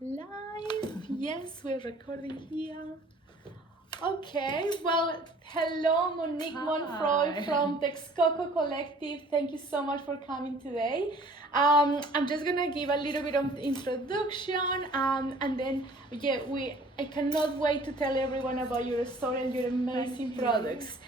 Live. Yes, we're recording here. Okay, well, hello, Monique Montfroy from Texcoco Collective. Thank you so much for coming today. I'm just gonna give a little bit of introduction, and then I cannot wait to tell everyone about your story and your amazing products.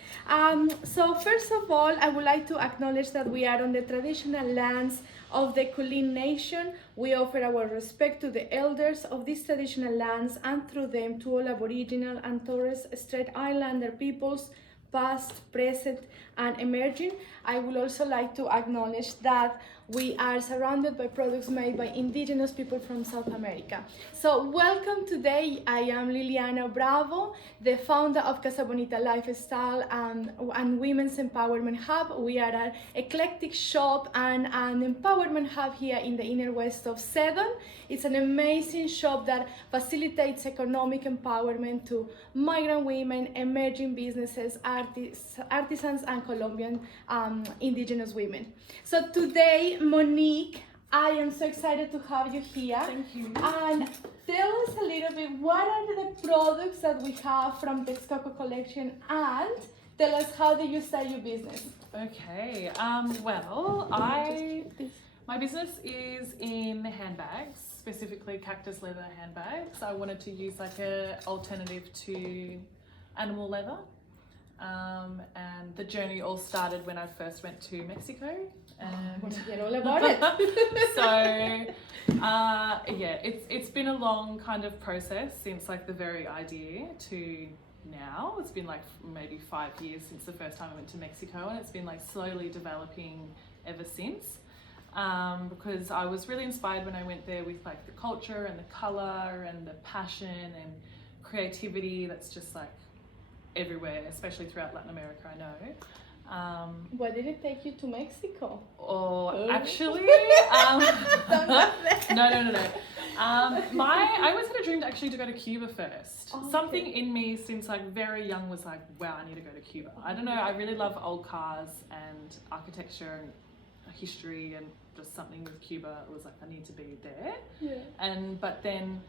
So first of all, I would like to acknowledge that we are on the traditional lands of the Kulin Nation. We offer our respect to the elders of these traditional lands and through them to all Aboriginal and Torres Strait Islander peoples, past, present, and emerging. I would also like to acknowledge that we are surrounded by products made by indigenous people from South America. So welcome today. I am Liliana Bravo, the founder of Casa Bonita Lifestyle and Women's Empowerment Hub. We are an eclectic shop and an empowerment hub here in the inner west of Seddon. It's an amazing shop that facilitates economic empowerment to migrant women, emerging businesses, artisans, and Colombian indigenous women. So today, Monique, I am so excited to have you here. Thank you. And tell us a little bit, what are the products that we have from Texcoco Collection, and tell us, how did you start your business? Okay, my business is in handbags, specifically cactus leather handbags. I wanted to use like an alternative to animal leather. And the journey all started when I first went to Mexico. And I want to hear all about it. So, it's been a long kind of process since like the very idea to now. It's been like maybe 5 years since the first time I went to Mexico, and it's been like slowly developing ever since. Because I was really inspired when I went there with like the culture and the color and the passion and creativity that's just like everywhere, especially throughout Latin America, I know. Why did it take you to Mexico? Actually, no. I always had a dream to go to Cuba first. Okay. Something in me since like very young was like, wow, I need to go to Cuba. I don't know, I really love old cars and architecture and history, and just something with Cuba. It was like, I need to be there. Yeah. But then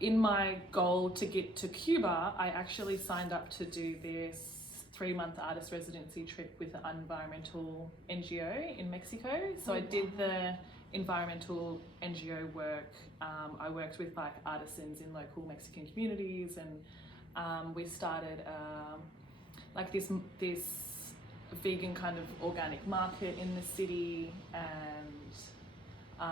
in my goal to get to Cuba, I actually signed up to do this 3-month artist residency trip with an environmental NGO in Mexico. So I did the environmental NGO work. I worked with like artisans in local Mexican communities, and we started like this vegan kind of organic market in the city, and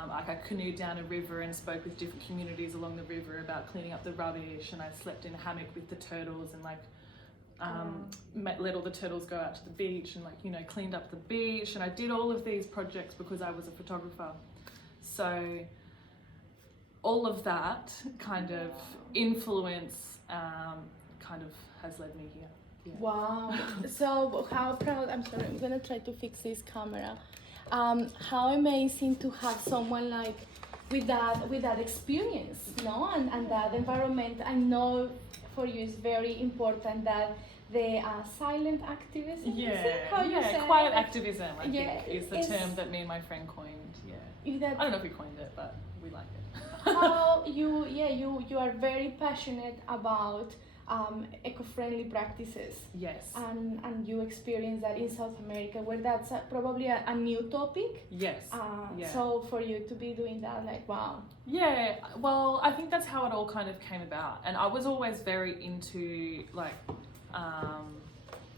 like I canoed down a river and spoke with different communities along the river about cleaning up the rubbish, and I slept in a hammock with the turtles and like let all the turtles go out to the beach and like, you know, cleaned up the beach. And I did all of these projects because I was a photographer. So all of that kind of influence kind of has led me here. Yeah. Wow. So how proud, I'm sorry, I'm gonna try to fix this camera. How amazing to have someone like with that experience, no? And that environment. I know for you it's very important that the silent activism. Quiet activism, I think, is the term that me and my friend coined. Yeah. I don't know if we coined it, but we like it. How you are very passionate about eco-friendly practices. Yes. And you experience that in South America, where that's probably a new topic. Yes. So for you to be doing that, like, wow. Yeah, well, I think that's how it all kind of came about. And I was always very into like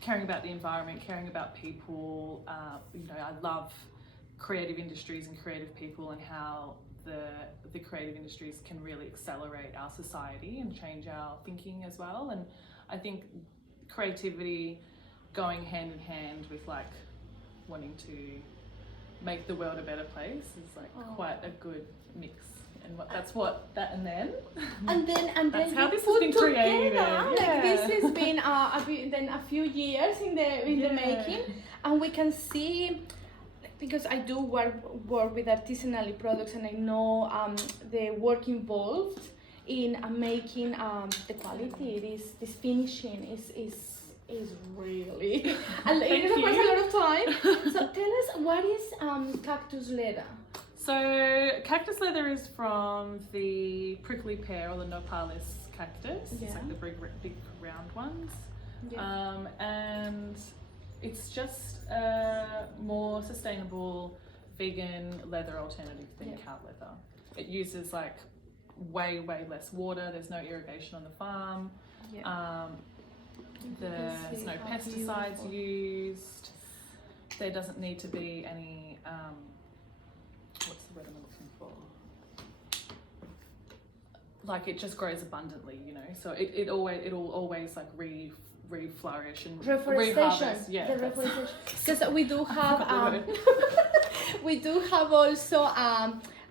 caring about the environment, caring about people. You know, I love creative industries and creative people, and how the creative industries can really accelerate our society and change our thinking as well. And I think creativity going hand in hand with like wanting to make the world a better place is like quite a good mix. And that's how this has been created. Like this has been a few years in the making, and we can see, because I do work with artisanal products, and I know the work involved in making the quality. This finishing is really and it requires a lot of time. So tell us, what is cactus leather? So cactus leather is from the prickly pear or the nopales cactus. Yeah. It's like the big round ones. Yeah. And it's just a more sustainable vegan leather alternative than cow leather. It uses like way less water. There's no irrigation on the farm. Yeah. There's no pesticides used. There doesn't need to be any what's the word I'm looking for? Like it just grows abundantly, you know. So it'll always like re-flourish and reharvest. Yeah, the reforestation. Because we do have we do have also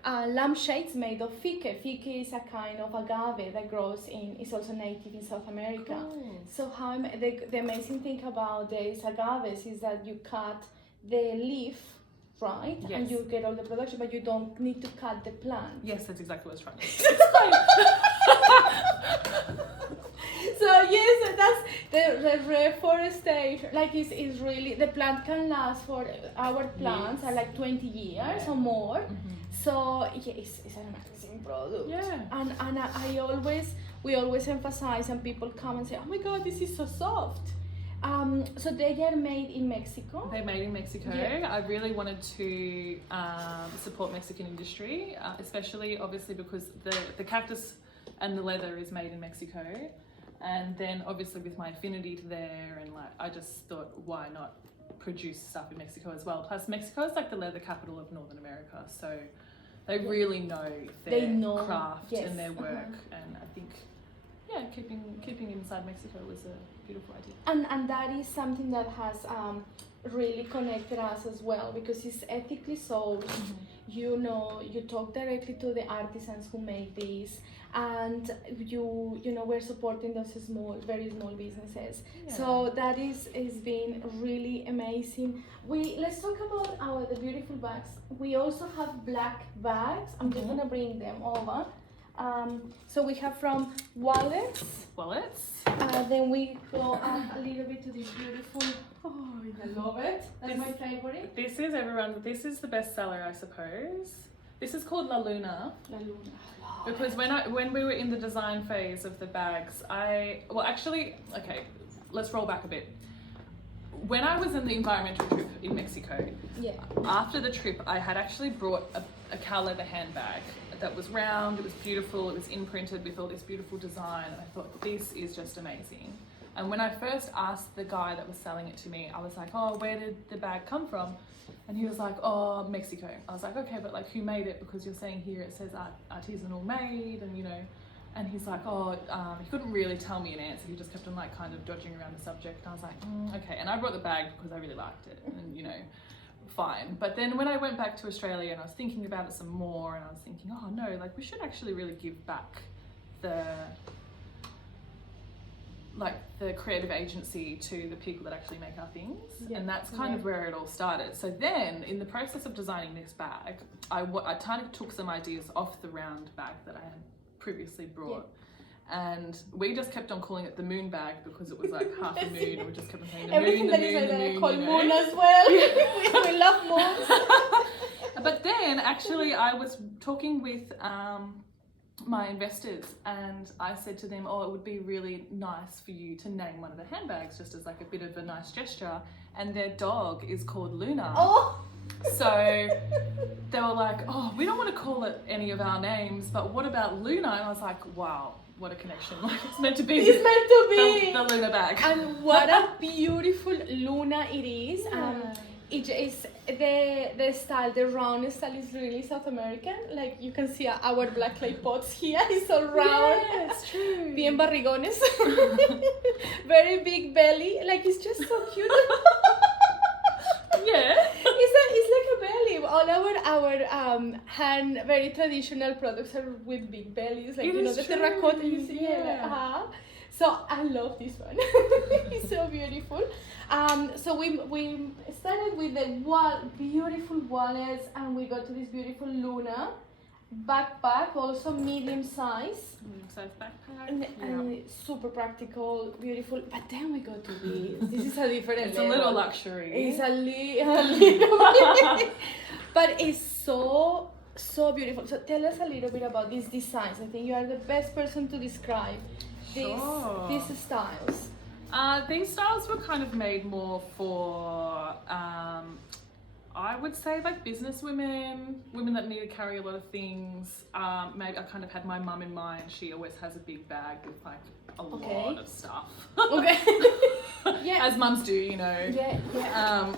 lampshades made of fique. Fique is a kind of agave that grows is also native in South America. Cool. So the amazing thing about these agaves is that you cut the leaf, right? Yes. And you get all the production, but you don't need to cut the plant. Yes, that's exactly what I was trying to say. So yes, that's the reforestation. Like is really, the plant can last for our plants are like 20 years or more. So yeah, it's an amazing product. Yeah. And we always emphasize, and people come and say, oh my God, this is so soft. So they are made in Mexico. They're made in Mexico. Yeah. I really wanted to support Mexican industry, especially obviously because the cactus and the leather is made in Mexico. And then obviously with my affinity to there, and like I just thought, why not produce stuff in Mexico as well? Plus Mexico is like the leather capital of Northern America, so they really know their craft and their work. And I think keeping inside Mexico was a beautiful idea. And that is something that has really connected us as well, because it's ethically sourced. You know, you talk directly to the artisans who make these, and you know we're supporting those very small businesses. So that is been really amazing. Let's talk about the beautiful bags. We also have black bags. I'm just gonna bring them over. So we have from wallets. Then we go up a little bit to this beautiful. Oh, I love it. That's my favorite. This is the best seller, I suppose. This is called La Luna. La Luna. Because when we were in the design phase of the bags, let's roll back a bit. When I was in the environmental trip in Mexico, after the trip, I had actually brought a cow leather handbag that was round, it was beautiful, it was imprinted with all this beautiful design, and I thought, this is just amazing. And when I first asked the guy that was selling it to me, I was like, oh, where did the bag come from? And he was like, oh, Mexico. I was like, okay, but like who made it? Because you're saying here it says artisanal made, and you know. And he's like, he couldn't really tell me an answer. He just kept on like kind of dodging around the subject. And I was like, okay. And I brought the bag because I really liked it, and you know, fine. But then when I went back to Australia and I was thinking about it some more, and I was thinking, oh no, like we should actually really give back the creative agency to the people that actually make our things. And that's kind of where it all started. So then in the process of designing this bag, I kind of took some ideas off the round bag that I had previously brought, and we just kept on calling it the moon bag because it was like half a moon, and we just kept on saying the everything moon, that is like called moon as well. we love moons. But then actually I was talking with my investors, and I said to them, it would be really nice for you to name one of the handbags just as like a bit of a nice gesture, and their dog is called Luna. So they were like, we don't want to call it any of our names, but what about Luna? And I was like, wow, what a connection. Like it's meant to be. It's meant to be. The Luna bag. And what a beautiful Luna it is. It is the style, the round style is really South American. Like you can see our black clay pots here. It's all round. Yeah, it's true. Bien barrigones. Very big belly. Like it's just so cute. Yeah. It's like a belly. All our hand very traditional products are with big bellies. Like the terracotta you see. So I love this one. It's so beautiful. So we started with the beautiful wallets, and we got to this beautiful Luna backpack, also medium size. Medium-sized backpack. And it's super practical, beautiful. But then we got to this. This is a different It's level. a little luxury. It's a little but it's so So beautiful. So tell us a little bit about these designs. I think you are the best person to describe these styles. These styles were kind of made more for, I would say, like business women that need to carry a lot of things. Maybe I kind of had my mum in mind. She always has a big bag with like a lot of stuff. Okay. Yeah. As mums do, you know. Yeah.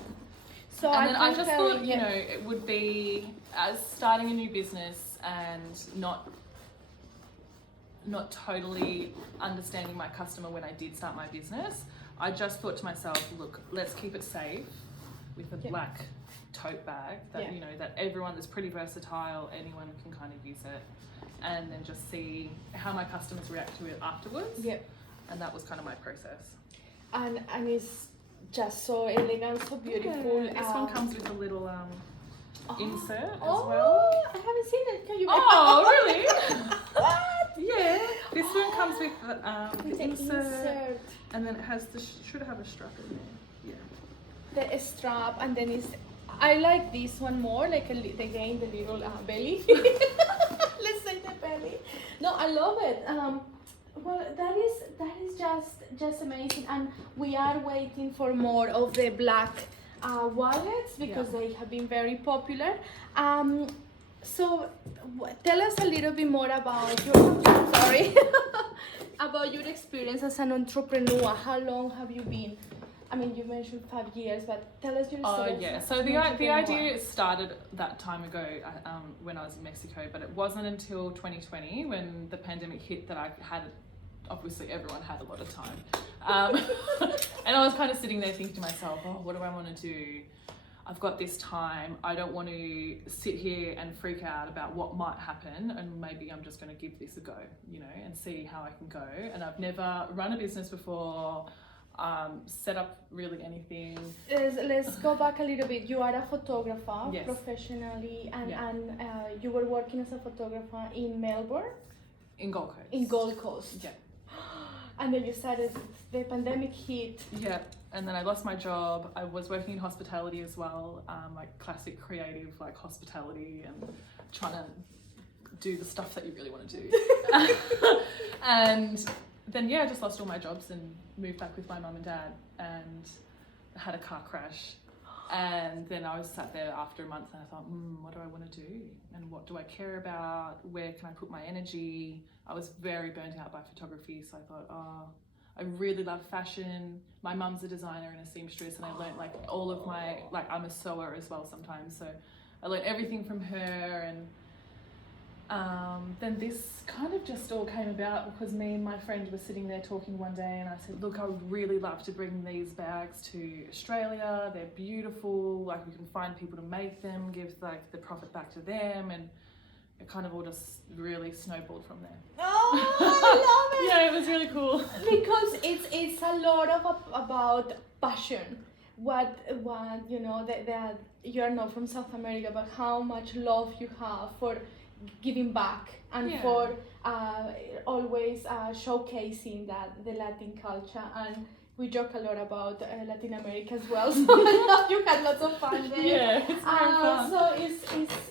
So and then I just thought, you know, it would be as starting a new business and not totally understanding my customer when I did start my business. I just thought to myself, look, let's keep it safe with a black tote bag that you know, that everyone is pretty versatile, anyone can kind of use it, and then just see how my customers react to it afterwards. And that was kind of my process. And it's just so elegant, so beautiful. This one comes with a little insert as well. well. I haven't seen it. Can you? Oh, really? What? Yeah. This one comes with the insert, and then it has should have a strap in there. The strap, and then I like this one more, like again the little belly. Let's say the belly. No, I love it. Well, that is just amazing, and we are waiting for more of the black wallets because they have been very popular. So tell us a little bit more about about your experience as an entrepreneur. How long have you been? I mean, you mentioned 5 years, but tell us your story. Oh yeah, so the idea started that time ago when I was in Mexico, but it wasn't until 2020 when the pandemic hit that I had, obviously everyone had a lot of time. And I was kind of sitting there thinking to myself, oh, what do I want to do? I've got this time. I don't want to sit here and freak out about what might happen, and maybe I'm just going to give this a go, you know, and see how I can go. And I've never run a business before. Set up really anything. Let's go back a little bit. You are a photographer professionally, and you were working as a photographer in Melbourne? In Gold Coast. In Gold Coast. Yeah. And then you started, the pandemic hit. Yeah, and then I lost my job. I was working in hospitality as well, like classic creative, like hospitality, and trying to do the stuff that you really want to do. And then I just lost all my jobs and moved back with my mum and dad, and had a car crash. And then I was sat there after a month and I thought, what do I want to do? And what do I care about? Where can I put my energy? I was very burnt out by photography, so I thought, I really love fashion. My mum's a designer and a seamstress, and I learned like all of my, like I'm a sewer as well sometimes, so I learned everything from her. And then this kind of just all came about because me and my friend were sitting there talking one day, and I said, look, I would really love to bring these bags to Australia. They're beautiful, like we can find people to make them, give like the profit back to them, and it kind of all just really snowballed from there. Oh, I love it! Yeah, it was really cool. Because it's a lot about passion. What you know, that you're not from South America, but how much love you have for giving back and for always showcasing the Latin culture. And we joke a lot about Latin America as well, so I know you had lots of fun there. Yeah, it's very fun. So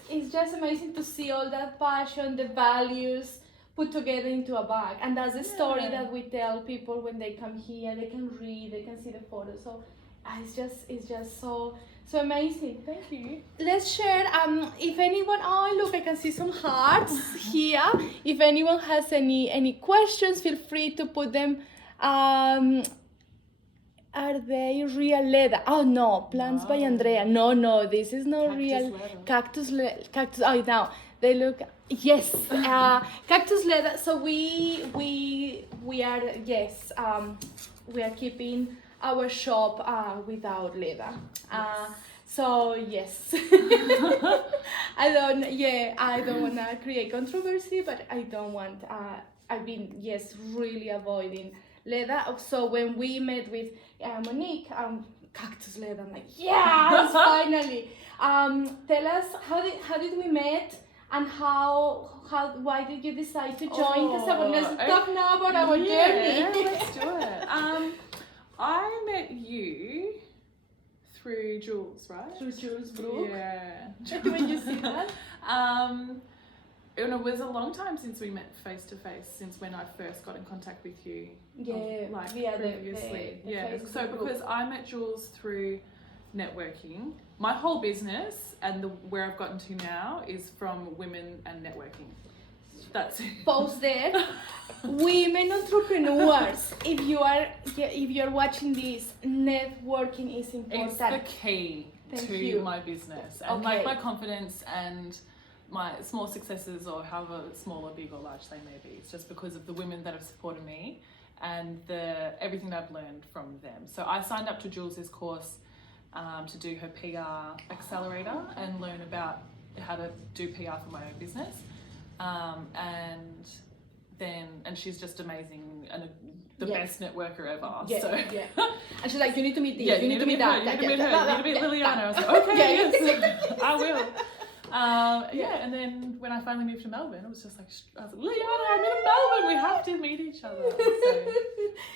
it's just amazing to see all that passion, the values put together into a bag, and that's the story that we tell people when they come here. They can read, they can see the photos. So it's just so amazing. Thank you. Let's share. If anyone, look, I can see some hearts here. If anyone has any questions, feel free to put them. Are they real leather? Oh no, plants by Andrea. No, this is not Cactus real leather. Cactus. Oh, now they look. Yes, cactus leather. So we are we are keeping our shop without leather. So yes, I don't want to create controversy, but I don't want. I've been really avoiding leather. So when we met with Monique, cactus leather, I'm like, yes, finally. Tell us how did we met, and why did you decide to join Casa? Let's talk now about our journey. Let's do it. I met you through Jules, right? Through Jules Brooke. Yeah. When you see that. And it was a long time since we met face to face, since when I first got in contact with you. Yeah, like via previously. the yeah. Facebook So group. because I met Jules through networking, my whole business and where I've gotten to now is from women and networking. That's it. Post there, women entrepreneurs. If you're watching this, networking is important. It's the key to my business and like my confidence and my small successes, or however small or big or large they may be. It's just because of the women that have supported me and everything that I've learned from them. So I signed up to Jules's course to do her PR accelerator and learn about how to do PR for my own business. And she's just amazing and the best networker ever. And she's like, you need to meet this, you need to meet that. You need to meet her, you need to meet Liliana. I was like, okay, yes, I will. And then when I finally moved to Melbourne, it was just like, I was like, Liliana, I'm in Melbourne, we have to meet each other. So,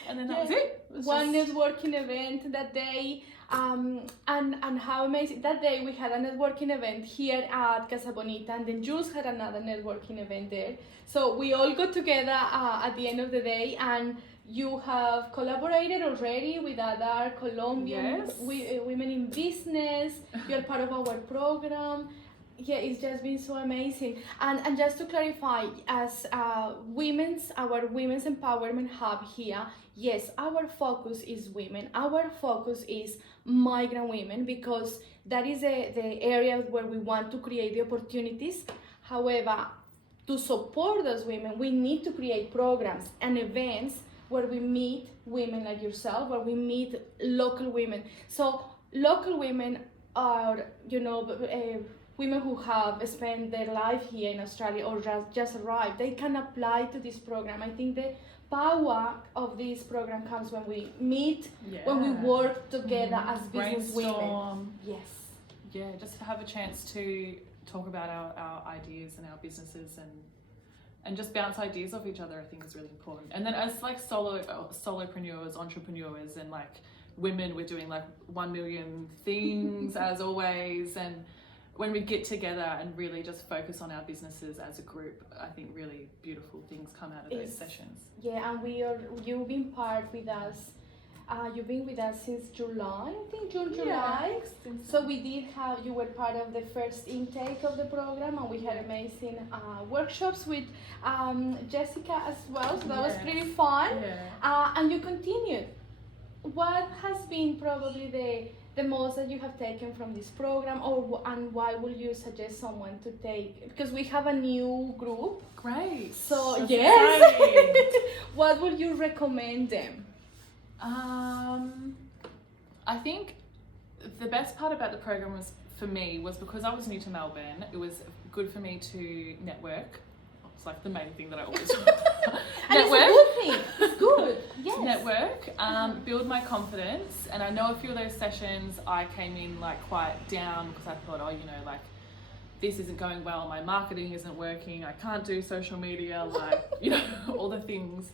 and then that was it. One networking event that day, and how amazing. That day we had a networking event here at Casa Bonita, and then Jules had another networking event there. So we all got together at the end of the day, and you have collaborated already with other Colombian women in business. You're part of our program. Yeah, it's just been so amazing. And just to clarify, as our women's empowerment hub here, yes, our focus is women. Our focus is migrant women, because that is the area where we want to create the opportunities. However, to support those women, we need to create programs and events where we meet women like yourself, where we meet local women. So local women are, women who have spent their life here in Australia or just arrived. They can apply to this program. I think the power of this program comes when we meet, when we work together as business women. Yes. Yeah, just to have a chance to talk about our ideas and our businesses and just bounce ideas off each other, I think is really important. And then as like solopreneurs, entrepreneurs, and like women, we're doing like 1 million things as always. And when we get together and really just focus on our businesses as a group, I think really beautiful things come out of those sessions. Yeah, and you've been part with us. You've been with us since July, I think June, July. So we did have, you were part of the first intake of the program, and we had amazing workshops with Jessica as well. So that was pretty fun. And you continued. What has been probably the most that you have taken from this program, and why would you suggest someone to take? Because we have a new group. Great. So that's yes. exciting. What would you recommend them? I think the best part about the program was, for me, was because I was new to Melbourne. It was good for me to network. It's like the main thing that I always do. Network. It's a good thing. It's good. Yes. Network, build my confidence. And I know a few of those sessions I came in like quite down because I thought, like this isn't going well, my marketing isn't working, I can't do social media, like, all the things.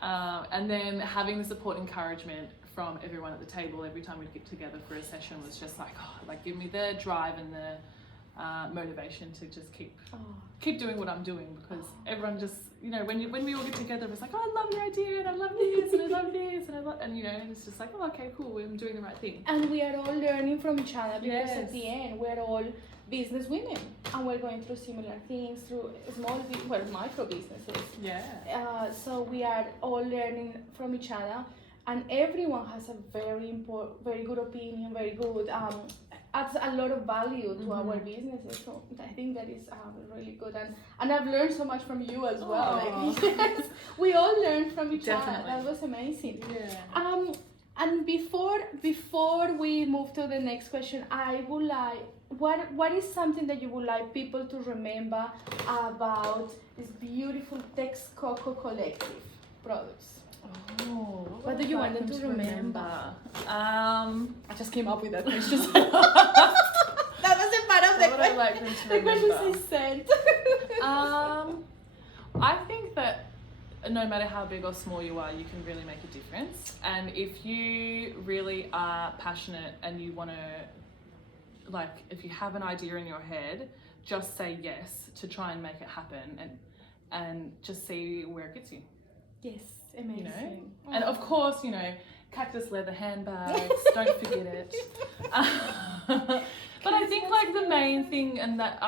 And then having the support and encouragement from everyone at the table every time we'd get together for a session was just like, give me the drive and the motivation to just keep doing what I'm doing, because everyone just, when we all get together, it's like, I love your idea, and I love this, and I love this, and it's just like, okay, cool, I'm doing the right thing. And we are all learning from each other, because at the end, we're all business women, and we're going through similar things, through micro businesses. So we are all learning from each other, and everyone has a very good opinion, very good, adds a lot of value to our businesses. So I think that is really good, and I've learned so much from you as well. Like, we all learned from each other. That was amazing. And before we move to the next question, I would like, what is something that you would like people to remember about this beautiful Texcoco collective products? What do you want them to remember? I just came up with that question. That wasn't part of the question. Like them to the remember? question I sent. I think that no matter how big or small you are, you can really make a difference. And if you really are passionate and you want to, if you have an idea in your head, just say yes to try and make it happen, and just see where it gets you. Yes, amazing. You know, and of course, you know, cactus leather handbags. Don't forget it. But I think like the main thing, and that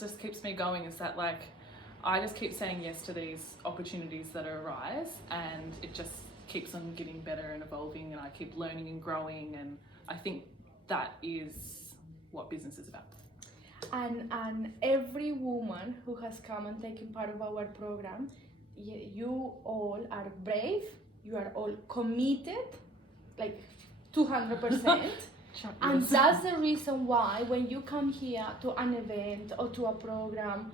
just keeps me going, is that like I just keep saying yes to these opportunities that arise, and it just keeps on getting better and evolving, and I keep learning and growing, and I think that is what business is about. And every woman who has come and taken part of our program, you all are brave, you are all committed, like 200%. And that's the reason why when you come here to an event or to a program,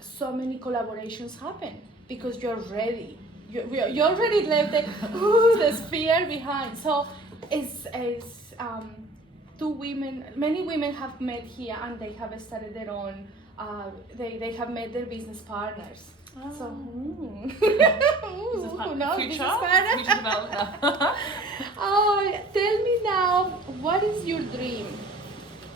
so many collaborations happen, because you're ready. You already left the fear behind. So it's two women, many women have met here, and they have started their own, they have met their business partners. Oh. So, who knows? Future development. Tell me now, what is your dream?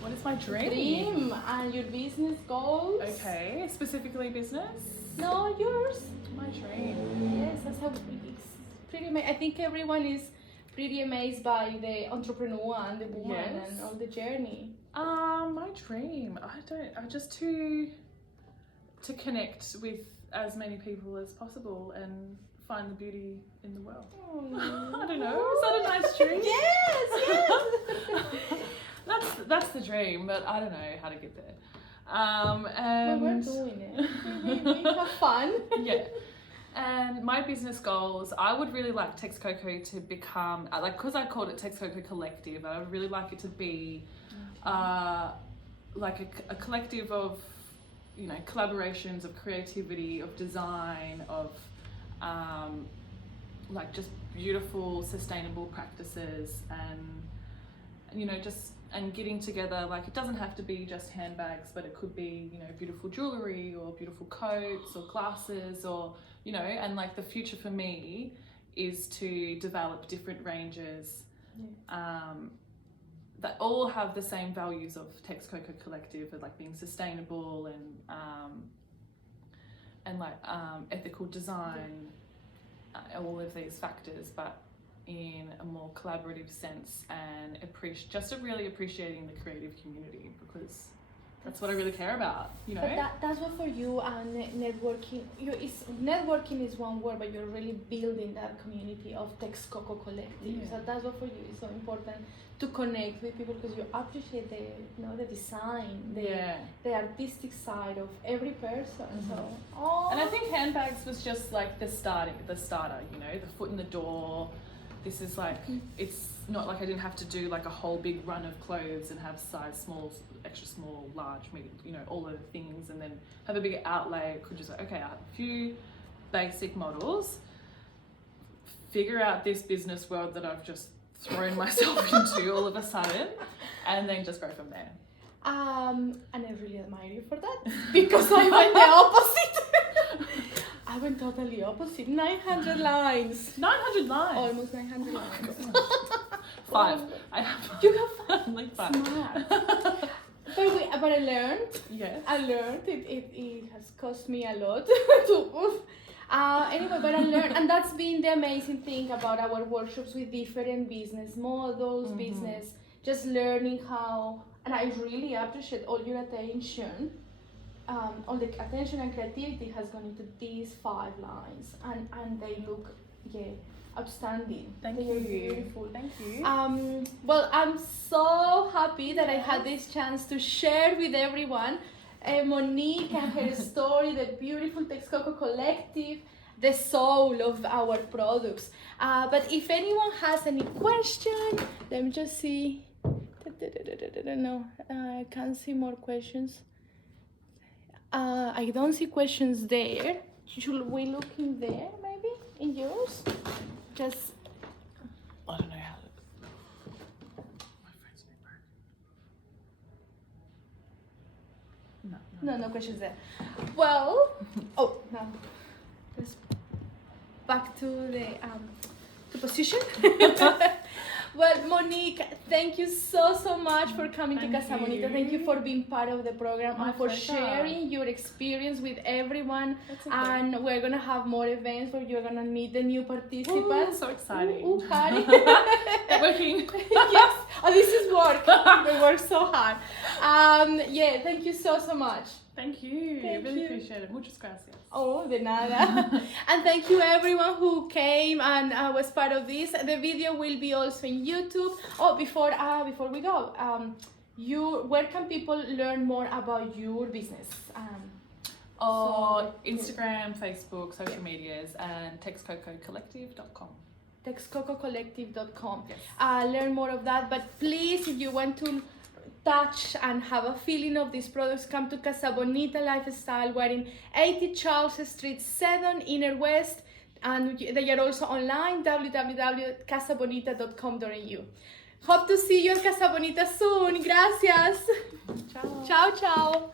What is my dream? Dream and your business goals? Okay, specifically business? No, yours. My dream. Yes, that's how it's pretty amazing. I think everyone is pretty amazed by the entrepreneur and the woman and all the journey. My dream. I just to connect with as many people as possible and find the beauty in the world. I don't know. Is that a nice dream? Yes. That's the dream, but I don't know how to get there. Well, we're doing it. We have fun. Yeah. And my business goals, I would really like Texcoco to become, because I called it Texcoco Collective, I would really like it to be like a collective of, you know, collaborations, of creativity, of design, of like just beautiful, sustainable practices, and, you know, just, and getting together, like it doesn't have to be just handbags, but it could be, you know, beautiful jewellery or beautiful coats or glasses, or, you know, and like the future for me is to develop different ranges that all have the same values of Texcoco Collective, of like being sustainable and like ethical design, all of these factors, but in a more collaborative sense, and just really appreciating the creative community, because that's what I really care about, you know. But that's what for you, networking. Networking is one word, but you're really building that community of Texcoco Collective. Yeah. So that's what for you is so important, to connect with people, because you appreciate the, you know, the design, the artistic side of every person. So, and I think handbags was just like the starter, you know, the foot in the door. This is like, it's not like I didn't have to do like a whole big run of clothes and have size small, extra small, large, medium, you know, all of the things, and then have a bigger outlay. It could just like, okay, I have a few basic models, figure out this business world that I've just thrown myself into all of a sudden, and then just go from there. And I really admire you for that, because I went the opposite. I went totally opposite. 900 lines. 900 lines? Almost 900 lines. Five. You have 5? Like 5. Smart. But I learned. Yes. I learned. It has cost me a lot to... anyway, but I learned, and that's been the amazing thing about our workshops with different business models, business, just learning how, and I really appreciate all your attention. All the attention and creativity has gone into these 5 lines, and they look, outstanding. Thank they you. Are beautiful. Thank you. Well, I'm so happy that I had this chance to share with everyone Monique and her story, the beautiful Texcoco Collective, the soul of our products. But if anyone has any question, let me just see. No, I can't see more questions. I don't see questions there. Should we look in there, maybe? In yours? Just... I don't know how to... My phone's a bit broken. No questions there. Well, no. Let's back to the position. Well, Monique, thank you so much for coming to Thank Casa Bonita. you. Thank you for being part of the program My and for pleasure. sharing your experience with everyone. That's okay. And we're gonna have more events where you're gonna meet the new Ooh, participants. so exciting. Ooh, party. Networking. Yes. Oh, this is work. We work so hard. Yeah, thank you so much. Thank you. Thank really you. appreciate it. Muchas gracias. Oh, de nada. And thank you everyone who came and was part of this. The video will be also in YouTube. Oh, before we go, where can people learn more about your business? Instagram, Facebook, social medias, and texcococollective.com. texcococollective.com. Yes. Learn more of that. But please, if you want to touch and have a feeling of these products, come to Casa Bonita Lifestyle. We're in 80 Charles Street 7, Inner West, and they are also online, www.casabonita.com.au. Hope to see you at Casa Bonita soon. Gracias. Ciao. Ciao, ciao.